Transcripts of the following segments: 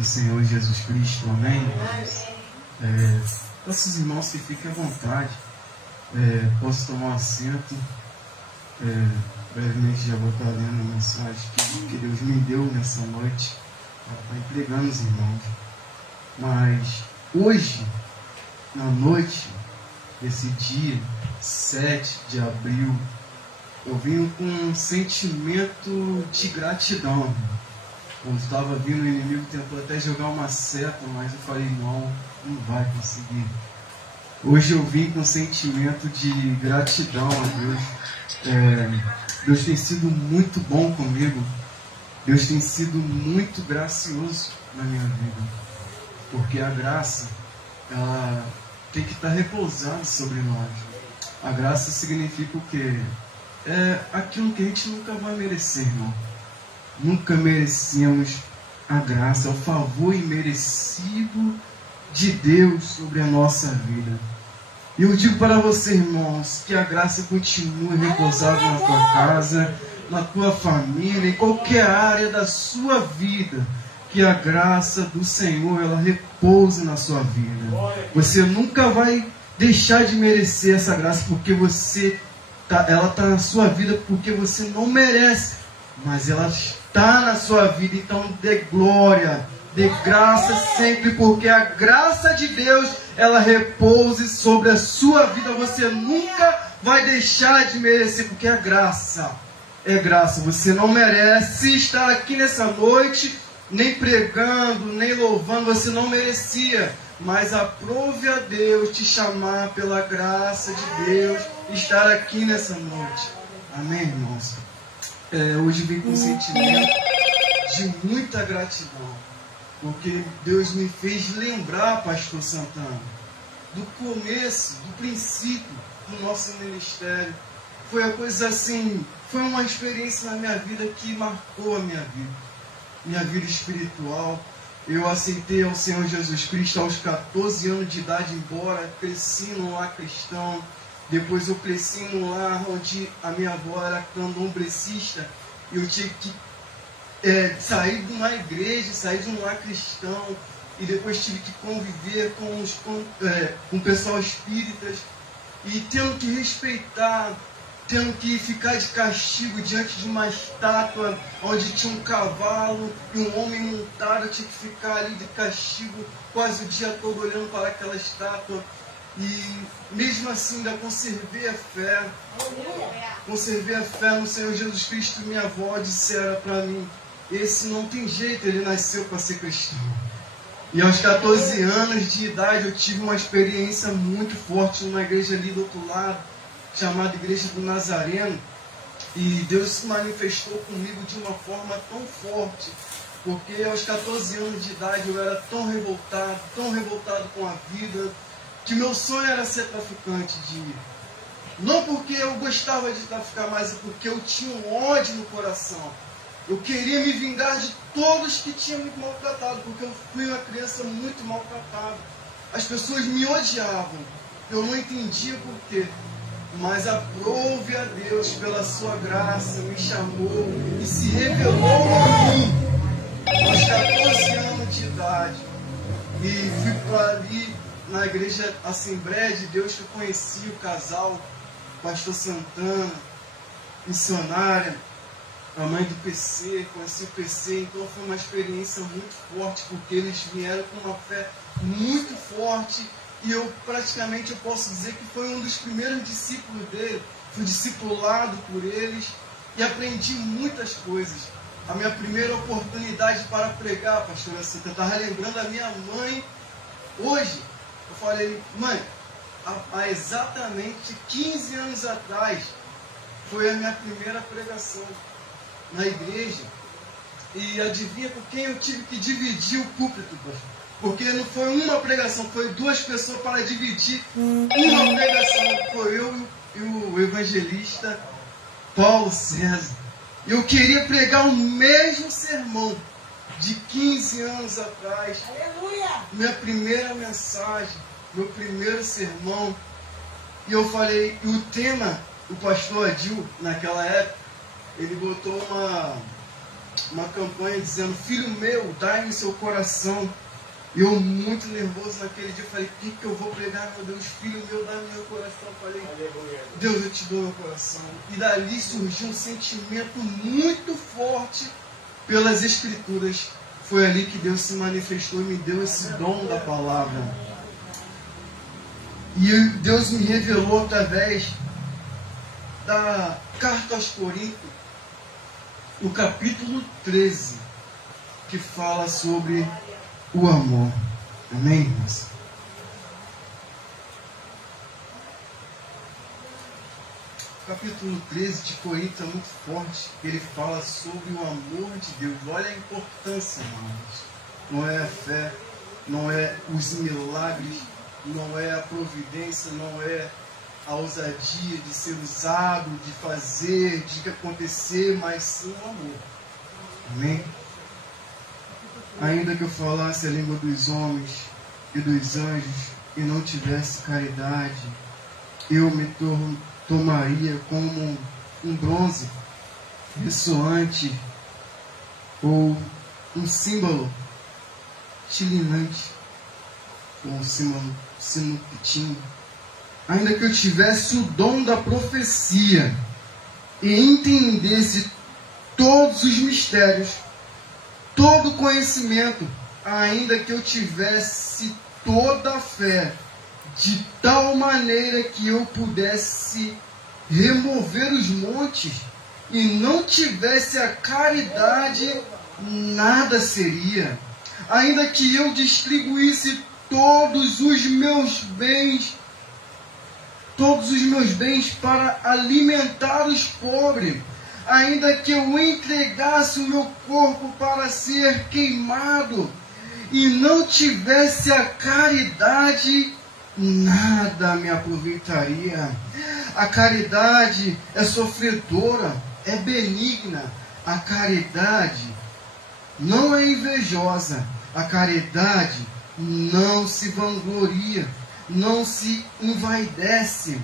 do Senhor Jesus Cristo, amém? Nossos irmãos que fiquem à vontade, posso tomar um assento. Brevemente já vou estar lendo a mensagem que Deus me deu nessa noite para empregando os irmãos. Mas hoje, na noite desse dia 7 de abril, eu vim com um sentimento de gratidão. Eu estava vindo, o inimigo tentou até jogar uma seta, mas eu falei, não vai conseguir. Hoje eu vim com um sentimento de gratidão a Deus. Deus tem sido muito bom comigo. Deus tem sido muito gracioso na minha vida. Porque a graça, ela tem que estar repousando sobre nós. A graça significa o quê? É aquilo que a gente nunca vai merecer, irmão. Nunca merecemos a graça, o favor imerecido de Deus sobre a nossa vida. E eu digo para você, irmãos, que a graça continue repousada na tua casa, na tua família, em qualquer área da sua vida. Que a graça do Senhor, ela repouse na sua vida. Você nunca vai deixar de merecer essa graça, porque ela está na sua vida porque você não merece, mas ela está na sua vida. Então dê glória, dê graça sempre, porque a graça de Deus, ela repouse sobre a sua vida. Você nunca vai deixar de merecer, porque a graça é graça. Você não merece estar aqui nessa noite, nem pregando, nem louvando, você não merecia. Mas aprove a Deus te chamar pela graça de Deus, estar aqui nessa noite. Amém, irmãos? Hoje vim com um sentimento de muita gratidão, porque Deus me fez lembrar, pastor Santana, do começo, do princípio do nosso ministério. Foi uma coisa assim, foi uma experiência na minha vida que marcou a minha vida espiritual. Eu aceitei ao Senhor Jesus Cristo aos 14 anos de idade, embora cresci num lar cristão. Depois eu cresci num lar onde a minha avó era candomblecista. Eu tive que sair de uma igreja, sair de um lar cristão. E depois tive que conviver com o pessoal espíritas. E tendo que respeitar, tendo que ficar de castigo diante de uma estátua onde tinha um cavalo e um homem montado. Eu tinha que ficar ali de castigo quase o dia todo olhando para aquela estátua. E mesmo assim ainda conservei a fé. Conservei a fé no Senhor Jesus Cristo. Minha avó dissera para mim, esse não tem jeito, ele nasceu para ser cristão. E aos 14 anos de idade eu tive uma experiência muito forte numa igreja ali do outro lado, chamada Igreja do Nazareno. E Deus se manifestou comigo de uma forma tão forte, porque aos 14 anos de idade eu era tão revoltado com a vida, que meu sonho era ser traficante de... Não porque eu gostava de traficar, mas porque eu tinha um ódio no coração. Eu queria me vingar de todos que tinham me maltratado, porque eu fui uma criança muito maltratada. As pessoas me odiavam. Eu não entendia por quê. Mas aprove a Deus pela sua graça, me chamou e se revelou a mim aos 14 anos de idade. E fui para ali na igreja Assembleia de Deus que eu conheci o casal, pastor Santana, missionária, a mãe do PC, conheci o PC. Então foi uma experiência muito forte, porque eles vieram com uma fé muito forte. E eu praticamente posso dizer que foi um dos primeiros discípulos dele. Fui discipulado por eles e aprendi muitas coisas. A minha primeira oportunidade para pregar, pastora Santa, eu estava lembrando a minha mãe hoje. Eu falei, mãe, há exatamente 15 anos atrás foi a minha primeira pregação na igreja. E adivinha com quem eu tive que dividir o púlpito, pastor? Porque não foi uma pregação, foi duas pessoas para dividir uma pregação. Foi eu e o evangelista Paulo César. Eu queria pregar o mesmo sermão de 15 anos atrás. Aleluia! Minha primeira mensagem, meu primeiro sermão. E eu falei, e o tema, o pastor Adil, naquela época, ele botou uma campanha dizendo: filho meu, dai-me seu coração. E eu, muito nervoso naquele dia, falei: o que eu vou pregar, meu Deus? Filho meu, dá-me meu coração. Falei: Deus, eu te dou meu coração. E dali surgiu um sentimento muito forte pelas Escrituras. Foi ali que Deus se manifestou e me deu esse dom da palavra. E Deus me revelou através da carta aos Coríntios, o capítulo 13, que fala sobre o amor. Amém, irmãos? O capítulo 13 de Coríntios é muito forte. Ele fala sobre o amor de Deus. Olha a importância, irmãos. Não é a fé, não é os milagres, não é a providência, não é a ousadia de ser usado, de fazer, de acontecer, mas sim o amor. Amém? Ainda que eu falasse a língua dos homens e dos anjos e não tivesse caridade, eu me tomaria como um bronze ressoante ou um símbolo tilinante, ou um símbolo sino-pitim. Ainda que eu tivesse o dom da profecia e entendesse todos os mistérios, todo o conhecimento, ainda que eu tivesse toda a fé, de tal maneira que eu pudesse remover os montes e não tivesse a caridade, nada seria. Ainda que eu distribuísse todos os meus bens para alimentar os pobres, ainda que eu entregasse o meu corpo para ser queimado e não tivesse a caridade, nada me aproveitaria. A caridade é sofredora, é benigna. A caridade não é invejosa. A caridade não se vangloria, não se envaidece,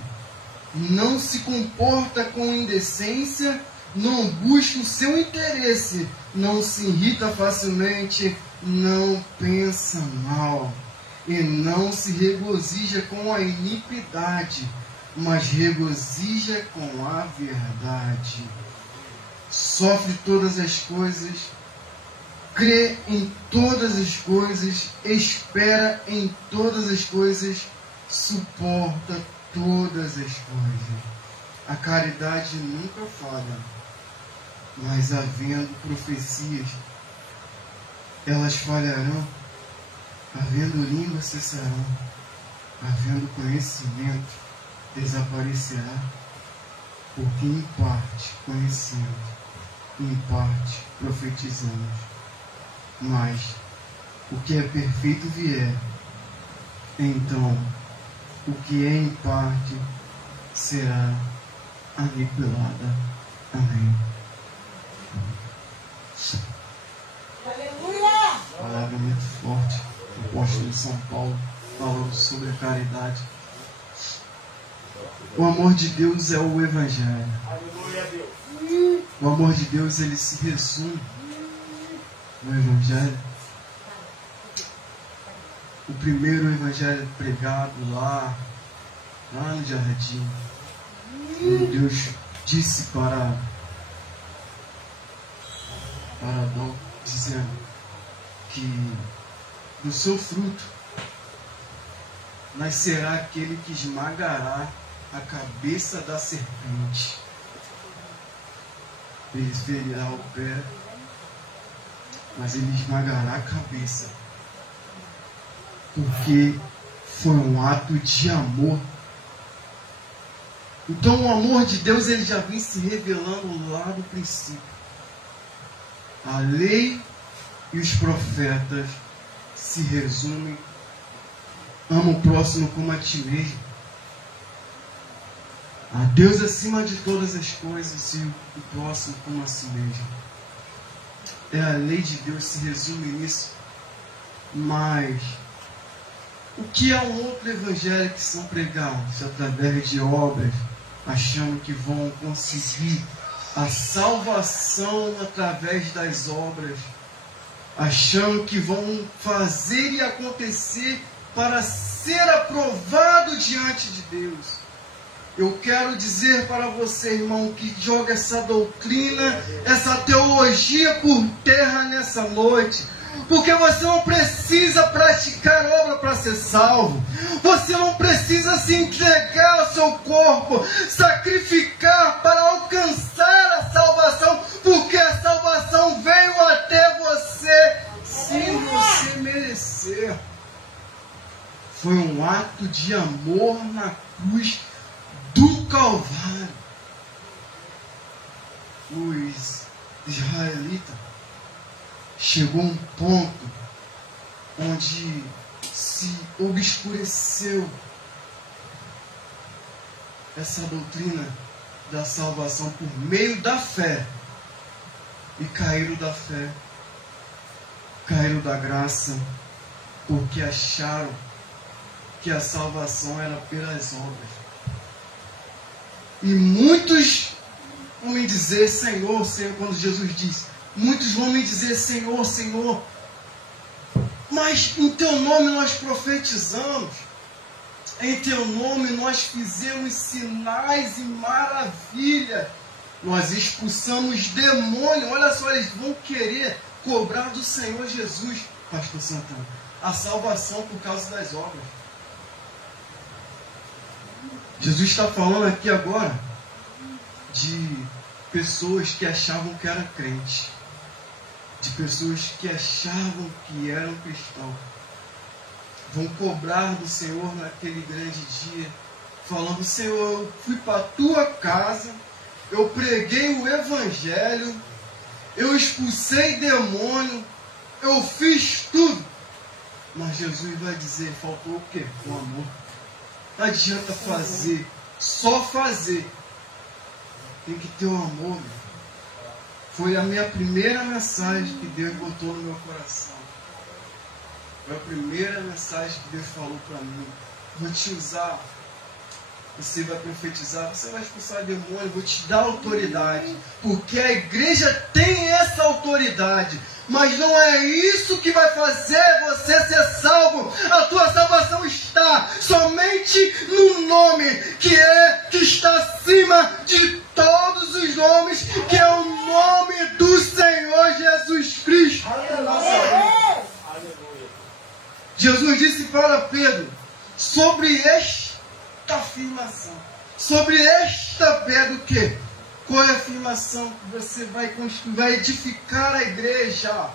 não se comporta com indecência, não busca o seu interesse, não se irrita facilmente, não pensa mal e não se regozija com a iniquidade, mas regozija com a verdade. Sofre todas as coisas, crê em todas as coisas, espera em todas as coisas, suporta todas as coisas. A caridade nunca falha, mas havendo profecias, elas falharão, havendo língua cessarão, havendo conhecimento desaparecerá, porque em parte conhecemos, em parte profetizamos. Mas o que é perfeito vier, então o que é em parte será aniquilada. Amém. Aleluia! Palavra muito forte. O apóstolo de São Paulo falando sobre a caridade. O amor de Deus é o Evangelho. O amor de Deus, ele se resume no Evangelho. O primeiro Evangelho pregado lá no jardim, quando Deus disse para Adão, dizendo que do seu fruto nascerá aquele que esmagará a cabeça da serpente. Ele ferirá o pé, mas ele esmagará a cabeça, porque foi um ato de amor. Então o amor de Deus, ele já vem se revelando lá do princípio. A lei e os profetas se resumem: ama o próximo como a ti mesmo. A Deus acima de todas as coisas e o próximo como a si mesmo. A lei de Deus se resume nisso. Mas o que é um outro evangelho que são pregados através de obras, achando que vão conseguir a salvação através das obras, achando que vão fazer e acontecer para ser aprovado diante de Deus. Eu quero dizer para você, irmão, que joga essa doutrina, essa teologia por terra nessa noite. Porque você não precisa praticar obra para ser salvo. Você não precisa se entregar ao seu corpo, sacrificar para alcançar a salvação. Porque a salvação veio até você sem você merecer. Foi um ato de amor na cruz do Calvário. Os israelitas chegou um ponto onde se obscureceu essa doutrina da salvação por meio da fé, e caíram da fé, caíram da graça, porque acharam que a salvação era pelas obras. E muitos vão me dizer, Senhor, Senhor, quando Jesus disse, muitos vão me dizer, Senhor, Senhor, mas em Teu nome nós profetizamos, em Teu nome nós fizemos sinais e maravilhas, nós expulsamos demônios. Olha só, eles vão querer cobrar do Senhor Jesus, Pastor Santana, a salvação por causa das obras. Jesus está falando aqui agora de pessoas que achavam que eram crentes, de pessoas que achavam que eram cristãos. Vão cobrar do Senhor naquele grande dia, falando, Senhor, eu fui para a Tua casa, eu preguei o Evangelho, eu expulsei demônio, eu fiz tudo. Mas Jesus vai dizer, faltou o quê? O amor. Não adianta fazer, só fazer. Tem que ter o amor. Meu. Foi a minha primeira mensagem que Deus botou no meu coração. Foi a primeira mensagem que Deus falou para mim. Vou te usar. Você vai profetizar, você vai expulsar demônio, vou te dar autoridade. Porque a igreja tem essa autoridade. Mas não é isso que vai fazer você ser salvo. A tua salvação está somente no nome que está acima de todos os nomes, que é o nome do Senhor Jesus Cristo. Aleluia. Jesus disse para Pedro, sobre esta afirmação, sobre esta pedra, o quê? Qual é a afirmação que você vai construir, vai edificar a igreja?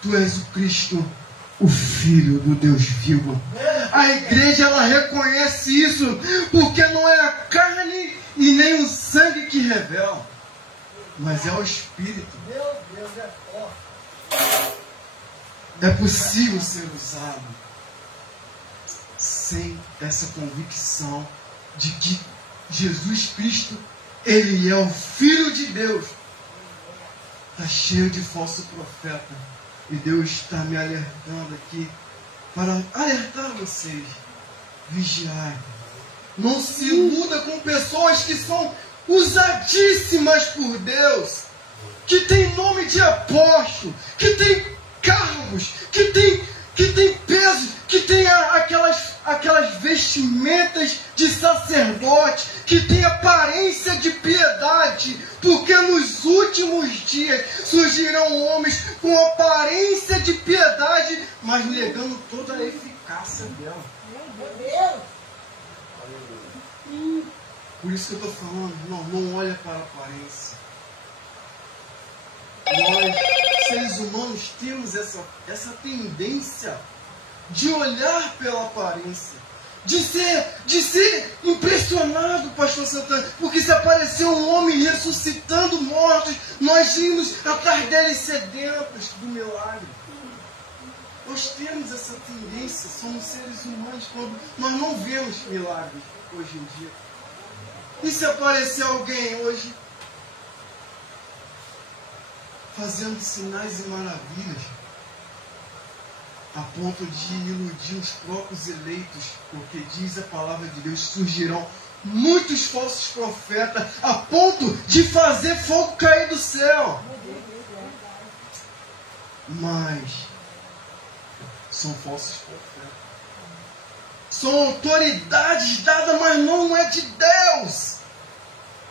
Tu és o Cristo, o Filho do Deus vivo. A igreja, ela reconhece isso, porque não é a carne e nem o sangue que revela, mas é o Espírito. Meu Deus, é forte. É possível ser usado sem essa convicção de que Jesus Cristo, Ele é o Filho de Deus. Está cheio de falso profeta. E Deus está me alertando aqui para alertar vocês. Vigiai. Não se iluda com pessoas que são usadíssimas por Deus, que tem nome de apóstolo, que tem cargos, que tem peso, que tem aquelas vestimentas de sacerdote, que tem aparência de piedade, porque nos últimos dias surgirão homens com aparência de piedade, mas negando toda a eficácia dela. Por isso que eu estou falando, não olha para a aparência. Nós, seres humanos, temos essa tendência de olhar pela aparência, de ser impressionado, Pastor Santana, porque se aparecer um homem ressuscitando mortos, nós irmos atrás dele sedentos do milagre. Nós temos essa tendência, somos seres humanos, quando nós não vemos milagres hoje em dia. E se aparecer alguém hoje fazendo sinais e maravilhas, a ponto de iludir os próprios eleitos, porque diz a palavra de Deus, surgirão muitos falsos profetas, a ponto de fazer fogo cair do céu. Mas são falsos profetas. São autoridades dadas, mas não é de Deus.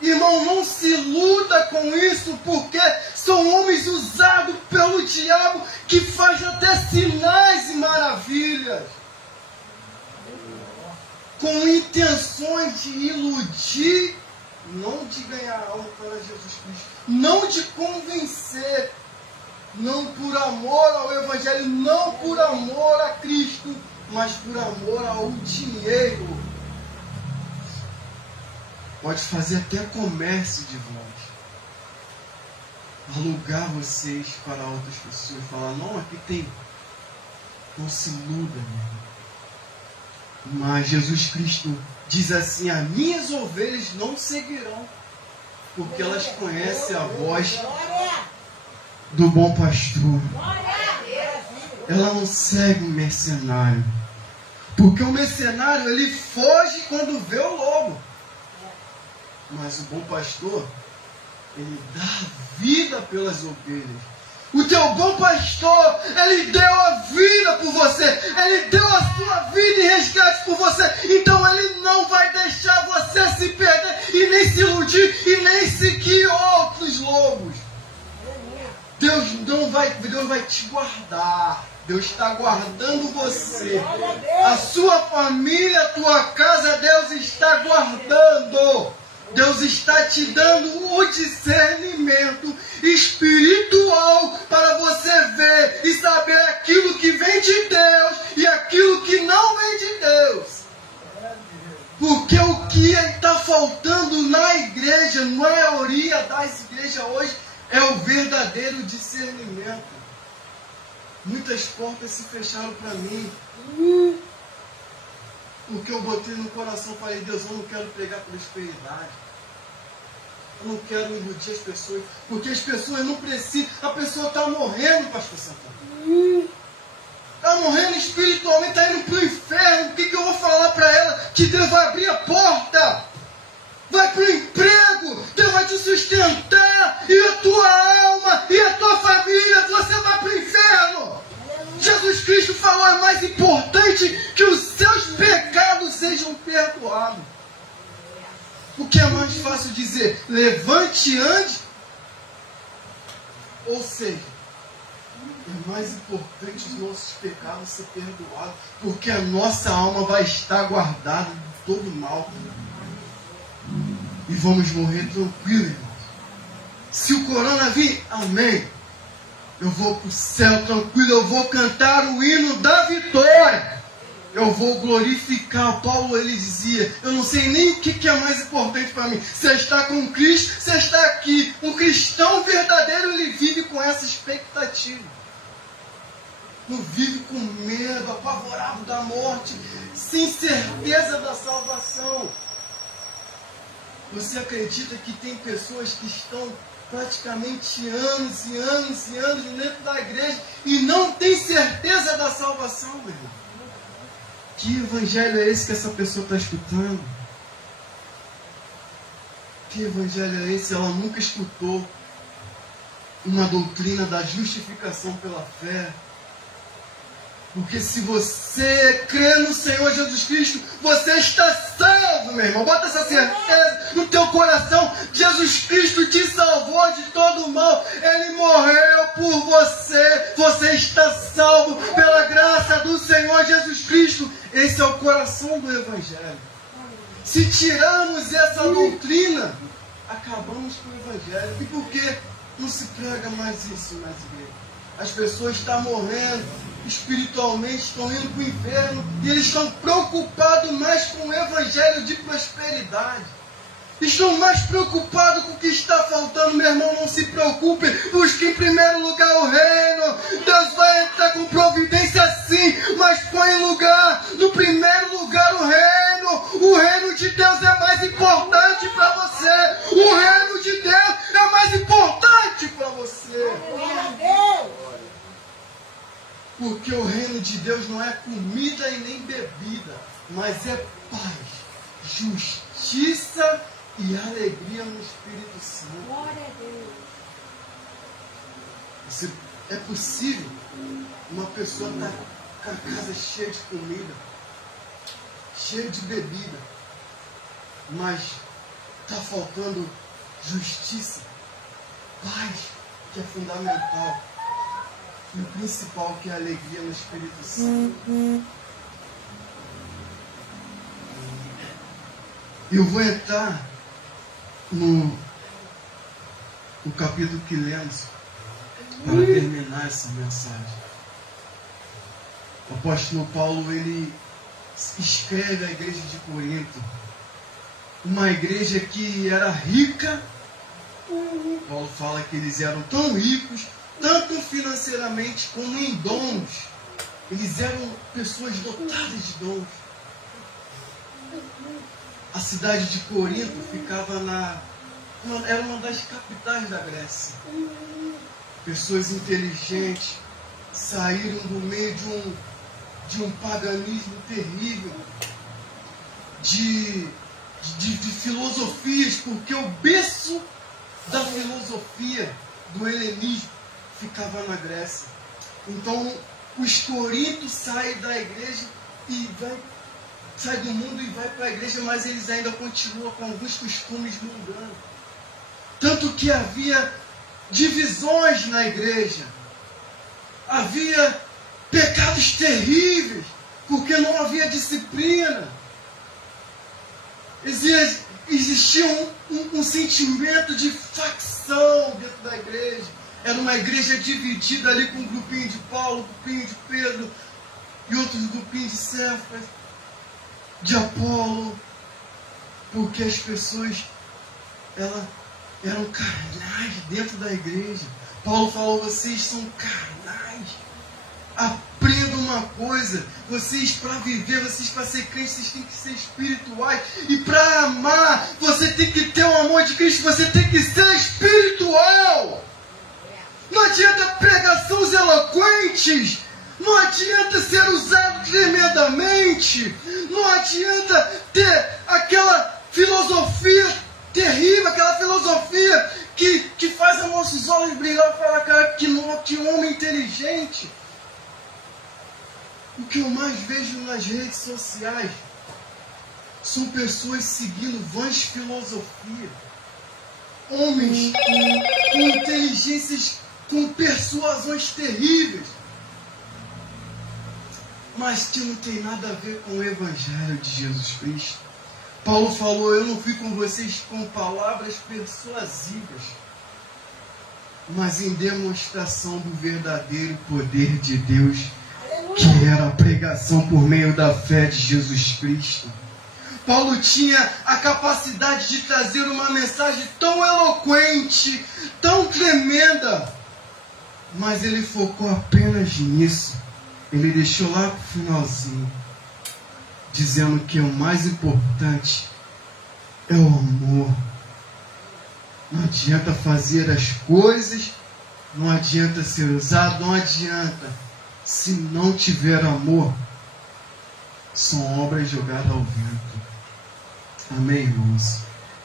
Irmão, não se iluda com isso, porque são homens usados pelo diabo que faz até sinais e maravilhas, com intenções de iludir, não de ganhar alma para Jesus Cristo, não de convencer, não por amor ao Evangelho, não por amor a Cristo, mas por amor ao dinheiro. Pode fazer até comércio de vós, alugar vocês para outras pessoas, falar, não, aqui tem, não se iluda, mas Jesus Cristo diz assim, as minhas ovelhas não seguirão, porque elas conhecem a voz do bom pastor. Ela não segue o mercenário, porque o mercenário, ele foge quando vê o lobo. Mas o bom pastor, ele dá a vida pelas ovelhas. O teu bom pastor, ele deu a vida por você. Ele deu a sua vida em resgate por você. Então ele não vai deixar você se perder e nem se iludir e nem seguir outros lobos. Deus vai te guardar. Deus está guardando você. A sua família, a tua casa, Deus está guardando. Deus está te dando o discernimento espiritual para você ver e saber aquilo que vem de Deus e aquilo que não vem de Deus. Porque o que está faltando na igreja, na maioria das igrejas hoje, é o verdadeiro discernimento. Muitas portas se fecharam para mim. Porque eu botei no coração, falei, Deus, eu não quero pregar prosperidade. Eu não quero iludir as pessoas. Porque as pessoas não precisam. A pessoa está morrendo, pastor Santana. Está morrendo espiritualmente, está indo para o inferno. O que eu vou falar para ela? Que Deus vai abrir a porta. Vai para o emprego. Deus vai te sustentar. E a tua alma, e a tua família, você vai para o inferno. Jesus Cristo falou, é mais importante que os seus pecados sejam perdoados. O que é mais fácil dizer? Levante e ande. Ou seja, é mais importante os nossos pecados ser perdoados, porque a nossa alma vai estar guardada de todo mal. E vamos morrer tranquilos, irmãos. Se o corona vir, amém. Eu vou para o céu tranquilo, eu vou cantar o hino da vitória. Eu vou glorificar. Paulo, ele dizia, eu não sei nem o que é mais importante para mim. Você está com Cristo, você está aqui. Um cristão verdadeiro, ele vive com essa expectativa. Não vive com medo, apavorado da morte, sem certeza da salvação. Você acredita que tem pessoas que estão praticamente anos e anos e anos dentro da igreja e não tem certeza da salvação, meu irmão? Que evangelho é esse que essa pessoa está escutando? Que evangelho é esse? Ela nunca escutou uma doutrina da justificação pela fé. Porque se você crê no Senhor Jesus Cristo, você está salvo, meu irmão. Bota essa certeza no teu coração. Jesus Cristo te salvou de todo o mal. Ele morreu por você. Você está salvo pela graça do Senhor Jesus Cristo. Esse é o coração do Evangelho. Se tirarmos essa doutrina, acabamos com o Evangelho. E por que não se prega mais isso nas igrejas? As pessoas estão morrendo espiritualmente, estão indo para o inferno e eles estão preocupados mais com o evangelho de prosperidade. Estão mais preocupados com o que está faltando. Meu irmão, não se preocupe. Busque em primeiro lugar o reino. Deus vai entrar com providência sim, mas põe em lugar, no primeiro lugar, o reino. O reino de Deus é mais importante para você. O reino de Deus é mais importante para você. Porque o reino de Deus não é comida e nem bebida, mas é paz, justiça justiça e alegria no Espírito Santo. Glória a Deus. É possível uma pessoa estar com a casa cheia de comida, cheia de bebida, mas está faltando justiça, paz, que é fundamental, e o principal, que é a alegria no Espírito Santo. Eu vou entrar no capítulo que lemos para terminar essa mensagem. O apóstolo Paulo, ele escreve à igreja de Corinto, uma igreja que era rica. Paulo fala que eles eram tão ricos, tanto financeiramente como em dons. Eles eram pessoas dotadas de dons. A cidade de Corinto ficava era uma das capitais da Grécia. Pessoas inteligentes saíram do meio de um paganismo terrível, de filosofias, porque o berço da filosofia do helenismo ficava na Grécia. Então, os corintos saem da igreja e sai do mundo e vai para a igreja, mas eles ainda continuam com alguns costumes mundanos. Tanto que havia divisões na igreja, havia pecados terríveis, porque não havia disciplina. Existia um sentimento de facção dentro da igreja. Era uma igreja dividida ali com um grupinho de Paulo, um grupinho de Pedro e outros grupinhos de Cefas, de Apolo, porque as pessoas eram carnais dentro da igreja. Paulo falou: vocês são carnais. Aprenda uma coisa: vocês, para viver, vocês, para ser crentes, vocês têm que ser espirituais. E para amar, você tem que ter o amor de Cristo, você tem que ser espiritual. Não adianta pregações eloquentes, não adianta ser usado tremendamente, não adianta ter aquela filosofia terrível, aquela filosofia que faz os nossos olhos brilhar e falar: cara, que homem inteligente. O que eu mais vejo nas redes sociais são pessoas seguindo vãs filosofias, homens com inteligências, com persuasões terríveis, mas que não tem nada a ver com o Evangelho de Jesus Cristo. Paulo falou: eu não fui com vocês com palavras persuasivas, mas em demonstração do verdadeiro poder de Deus, que era a pregação por meio da fé de Jesus Cristo. Paulo tinha a capacidade de trazer uma mensagem tão eloquente, tão tremenda, mas ele focou apenas nisso. Ele deixou lá para o finalzinho, dizendo que o mais importante é o amor. Não adianta fazer as coisas, não adianta ser usado, não adianta. Se não tiver amor, são obras jogadas ao vento. Amém, irmãos?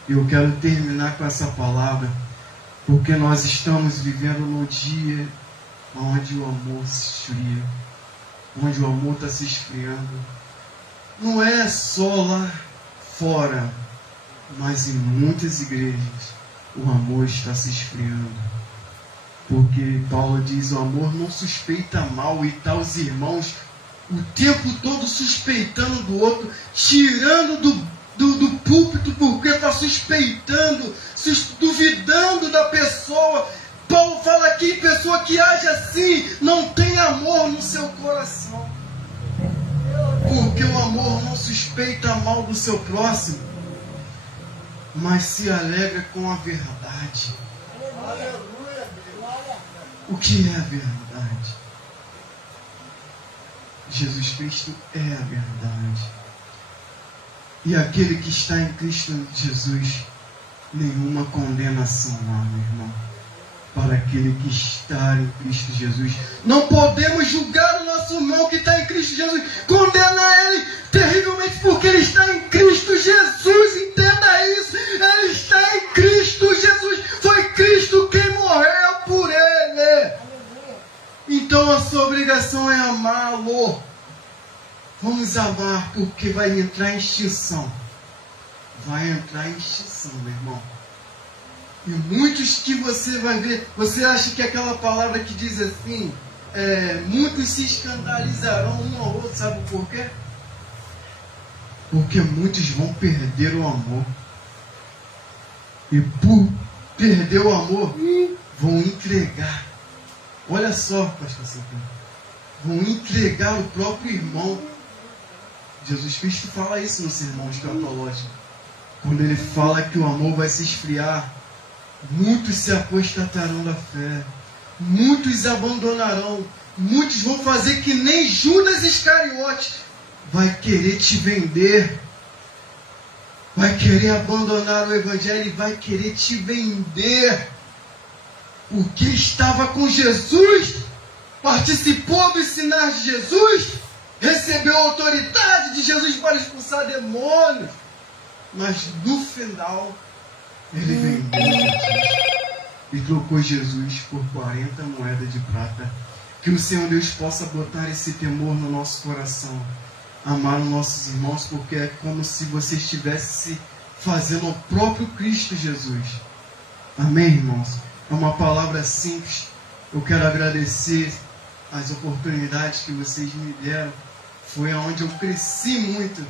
Eu quero terminar com essa palavra, porque nós estamos vivendo num dia onde o amor se esfria, onde o amor está se esfriando. Não é só lá fora, mas em muitas igrejas o amor está se esfriando. Porque Paulo diz: o amor não suspeita mal, e tá os irmãos o tempo todo suspeitando do outro, tirando do púlpito porque está suspeitando, duvidando da pessoa. Paulo fala aqui: pessoa que age assim não tem amor no seu coração. Porque o amor não suspeita mal do seu próximo, mas se alegra com a verdade. O que é a verdade? Jesus Cristo é a verdade. E aquele que está em Cristo Jesus, nenhuma condenação há, meu irmão. Para aquele que está em Cristo Jesus, não podemos julgar o nosso irmão que está em Cristo Jesus, condenar ele terrivelmente, porque ele está em Cristo Jesus. Entenda amá-lo. Vamos amar, porque vai entrar em extinção. Vai entrar em extinção, meu irmão. E muitos que você vai ver, você acha que aquela palavra que diz assim, muitos se escandalizarão um ao outro, sabe por quê? Porque muitos vão perder o amor. E por perder o amor, vão entregar. Olha só, pastor Santana. Vão entregar o próprio irmão. Jesus Cristo fala isso no sermão escatológico. Quando ele fala que o amor vai se esfriar, muitos se apostatarão da fé. Muitos abandonarão. Muitos vão fazer que nem Judas Iscariote. Vai querer te vender. Vai querer abandonar o Evangelho e vai querer te vender. Porque estava com Jesus, participou dos sinais de Jesus, recebeu a autoridade de Jesus para expulsar demônios. Mas no final, ele vendeu Jesus e trocou Jesus por 40 moedas de prata. Que o Senhor Deus possa botar esse temor no nosso coração. Amar os nossos irmãos, porque é como se você estivesse fazendo o próprio Cristo Jesus. Amém, irmãos? É uma palavra simples. Eu quero agradecer as oportunidades que vocês me deram. Foi onde eu cresci muito.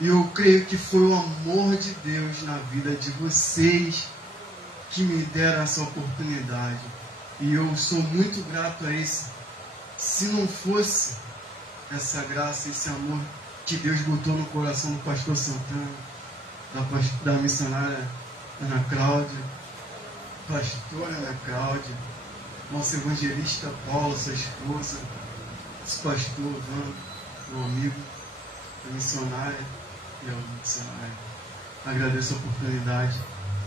E eu creio que foi o amor de Deus na vida de vocês que me deram essa oportunidade. E eu sou muito grato a isso. Se não fosse essa graça, esse amor que Deus botou no coração do pastor Santana, da missionária Ana Cláudia, pastora Ana Cláudia, nosso evangelista Paulo, sua esposa, esse pastor Vando, meu amigo, a missionária e a missionária. Agradeço a oportunidade.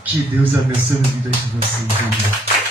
Que Deus abençoe a vida de vocês. Amém.